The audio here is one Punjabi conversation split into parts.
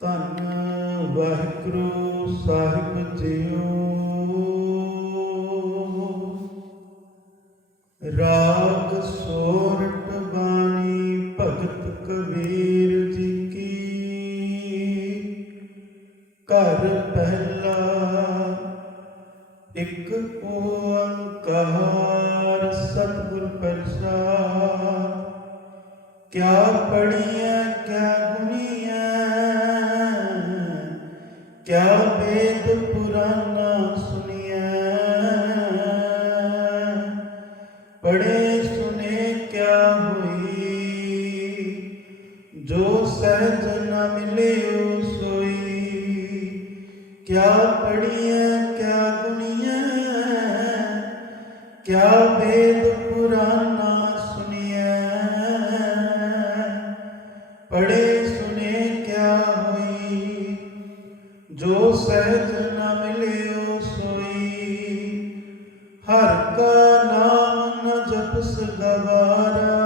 ਧੰਨ ਵਾਹਿਗੁਰੂ ਸਾਹਿਬ ਜੀਓ। ਰਾਗ ਸੋਰਟ ਬਾਣੀ ਭਗਤ ਕਬੀਰ ਜੀ ਕੀ। ਕਰ ਪਹਿਲਾ ਇੱਕ ਓੰਕਾਰ ਸਤਿਗੁਰ ਪ੍ਰਸਾਦ। ਕਿਆ ਪੜੀਐ ਕਿਆ ਗੁਣੀਐ ਕਿਆ ਵੇਦ ਪੁਰਾਨਾ ਸੁਣੀਐ। ਪੜੇ ਸੁਨੇ ਕਿਆ ਹੋਈ? ਜੋ ਸਹਿਜ ਨ ਮਿਲਿਓ ਸੋਈ। ਕਿਆ ਪੜੀਐ ਕਿਆ ਗੁਣੀਐ? ਕਿਆ ਵੇਦ ਸਹਿਜ ਨ ਮਿਲਿਓ ਸੋਈ। ਹਰ ਕਾ ਨਾਮ ਨ ਜਪਸ ਗਵਾਰਾ।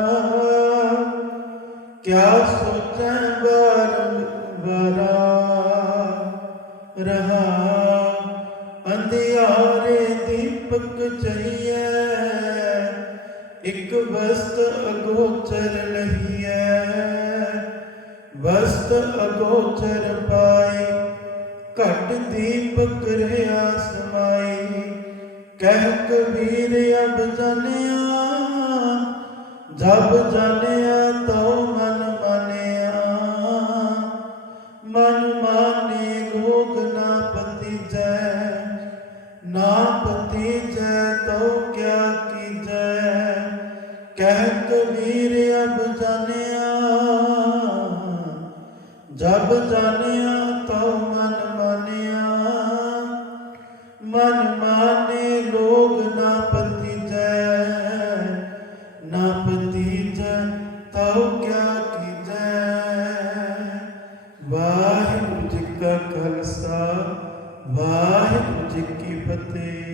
ਕਿਆ ਸੋਚੈ ਬਾਰੰਬਾਰਾ। ਰਹਾ ਅੰਧਿਆਰੇ ਦੀਪਕ ਚਈਐ ਇਕ ਵਸਤ ਅਗੋਚਰ ਲਹੀਐ ਵਸਤ ਅਗੋਚਰ ਪਾਈ ਘਟ ਦੀਪਕ ਰਿਆ ਸਮਾਈ ਕਹਿ ਕਬੀਰ, ਅਬ ਜਾਣਿਆ, ਜਬ ਜਾਣਿਆ ਤਉ ਮਨ ਮਾਨਿਆ। ਮਨ ਮਾਨੇ ਲੋਕ ਨਾ ਪਤੀਜੈ ਨਾ ਪਤੀਜੈ ਤਉ ਕਿਆ ਕੀਜੈ। ਕਹਿ ਕਬੀਰ, ਅਬ ਜਾਣਿਆ, ਜਬ ਜਾਣਿਆ ਵਾਹਿਗੁਰੂ ਜੀ ਕੀ ਫਤਿਹ।